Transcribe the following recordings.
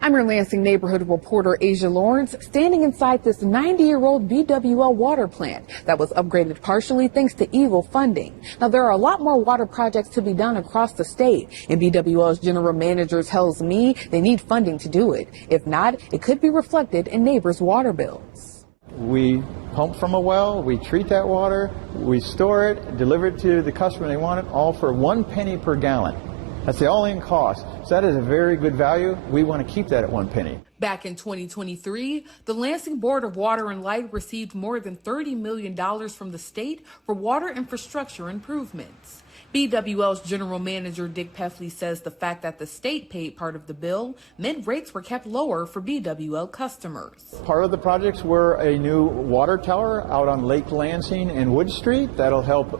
I'm your Lansing neighborhood reporter, Asia Lawrence, standing inside this 90-year-old BWL water plant that was upgraded partially thanks to Eagle funding. Now, there are a lot more water projects to be done across the state, and BWL's general manager tells me they need funding to do it. If not, it could be reflected in neighbors' water bills. We pump from a well, we treat that water, we store it, deliver it to the customer they want it, all for 1 penny per gallon. That's the all-in cost. So that is a very good value. We want to keep that at 1 penny. Back in 2023, the Lansing Board of Water and Light received more than $30 million from the state for water infrastructure improvements. BWL's general manager Dick Peffley says the fact that the state paid part of the bill meant rates were kept lower for BWL customers. Part of the projects were a new water tower out on Lake Lansing and Wood Street. That'll help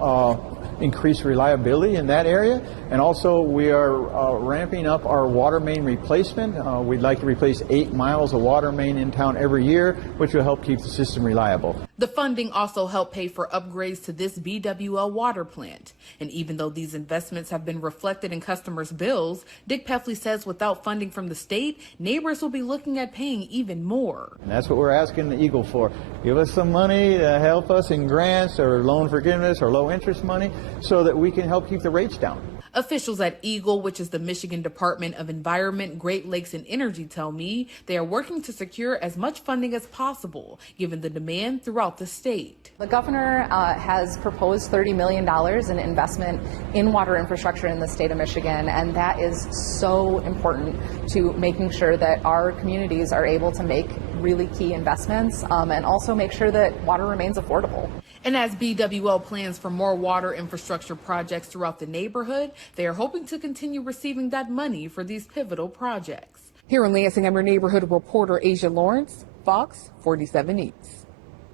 increase reliability in that area. And also we are ramping up our water main replacement. We'd like to replace 8 miles of water main in town every year, which will help keep the system reliable. The funding also helped pay for upgrades to this BWL water plant. And even though these investments have been reflected in customers' bills, Dick Peffley says without funding from the state, neighbors will be looking at paying even more. And that's what we're asking the Eagle for. Give us some money to help us in grants or loan forgiveness or low interest money so that we can help keep the rates down. Officials at Eagle, which is the Michigan Department of Environment, Great Lakes and Energy, tell me they are working to secure as much funding as possible, given the demand throughout the state. The governor has proposed $30 million in investment in water infrastructure in the state of Michigan, and that is so important to making sure that our communities are able to make really key investments and also make sure that water remains affordable. And as BWL plans for more water infrastructure projects throughout the neighborhood, they are hoping to continue receiving that money for these pivotal projects. Here in Lansing, I'm your neighborhood reporter, Asia Lawrence, Fox 47 News.